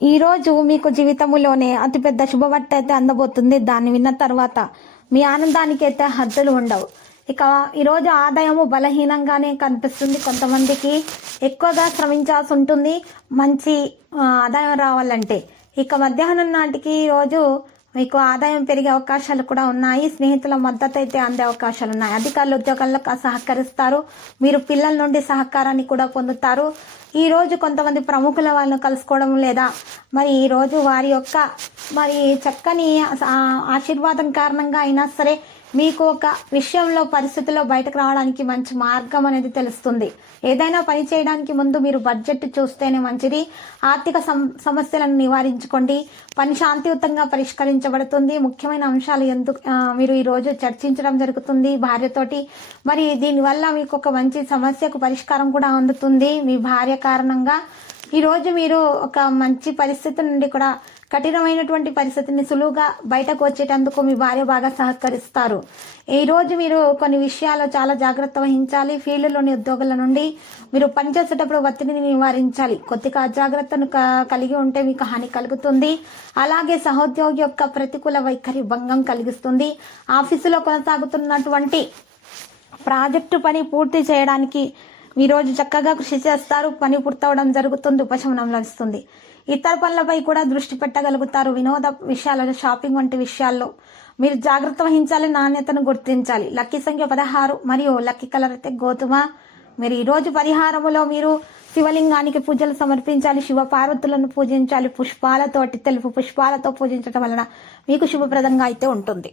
ఈ రోజు మీకు జీవితంలోనే అతిపెద్ద శుభవార్త అయితే అందబోతుంది. దాన్ని విన్న తర్వాత మీ ఆనందానికి అయితే హద్దులు ఉండవు. ఇక ఈరోజు ఆదాయము బలహీనంగానే కనిపిస్తుంది. కొంతమందికి ఎక్కువగా శ్రమించాల్సి ఉంటుంది. మంచి ఆదాయం రావాలంటే. ఇక మధ్యాహ్నం నాటికి ఈరోజు మీకు ఆదాయం పెరిగే అవకాశాలు కూడా ఉన్నాయి. స్నేహితుల మద్దతు అయితే అందే అవకాశాలు ఉన్నాయి. అధికారులు ఉద్యోగాలకు సహకరిస్తారు. మీరు పిల్లల నుండి సహకారాన్ని కూడా పొందుతారు. ఈరోజు కొంతమంది ప్రముఖుల వాళ్ళను కలుసుకోవడం లేదా మరి ఈరోజు వారి యొక్క మరి చక్కని ఆశీర్వాదం కారణంగా అయినా సరే మీకు ఒక విషయంలో పరిస్థితుల్లో బయటకు రావడానికి మంచి మార్గం అనేది తెలుస్తుంది. ఏదైనా పని చేయడానికి ముందు మీరు బడ్జెట్ చూస్తేనే మంచిది. ఆర్థిక సమస్యలను నివారించుకోండి. పని శాంతియుతంగా పరిష్కరించబడుతుంది. ముఖ్యమైన అంశాలు ఎందుకు మీరు ఈ రోజు చర్చించడం జరుగుతుంది భార్యతోటి. మరి దీనివల్ల మీకు ఒక మంచి సమస్యకు పరిష్కారం కూడా అందుతుంది మీ భార్య కారణంగా. ఈరోజు మీరు ఒక మంచి పరిస్థితి నుండి కూడా కఠినమైనటువంటి పరిస్థితిని సులువుగా బయటకు వచ్చేటందుకు మీ భార్య బాగా సహకరిస్తారు. ఈరోజు మీరు కొన్ని విషయాల్లో చాలా జాగ్రత్త వహించాలి. ఫీల్డ్లోని ఉద్యోగుల నుండి మీరు పనిచేసేటప్పుడు ఒత్తిడిని నివారించాలి. కొద్దిగా అజాగ్రత్తను క- కలిగి ఉంటే మీకు హాని కలుగుతుంది. అలాగే సహోద్యోగి యొక్క ప్రతికూల వైఖరి భంగం కలిగిస్తుంది. ఆఫీసులో కొనసాగుతున్నటువంటి ప్రాజెక్టు పని పూర్తి చేయడానికి ఈ రోజు చక్కగా కృషి చేస్తారు. పని పూర్తవడం జరుగుతుంది. ఉపశమనం లభిస్తుంది. ఇతర పనులపై కూడా దృష్టి పెట్టగలుగుతారు. వినోద విషయాలలో షాపింగ్ వంటి విషయాల్లో మీరు జాగ్రత్త వహించాలి. నాణ్యతను గుర్తించాలి. లక్కీ సంఖ్య పదహారు మరియు లక్కీ కలర్ అయితే గోధుమ. మీరు ఈరోజు పరిహారములో మీరు శివలింగానికి పూజలు సమర్పించాలి. శివ పార్వతులను పూజించాలి. పుష్పాలతోటి తెలుపు పుష్పాలతో పూజించడం వలన మీకు శుభప్రదంగా అయితే ఉంటుంది.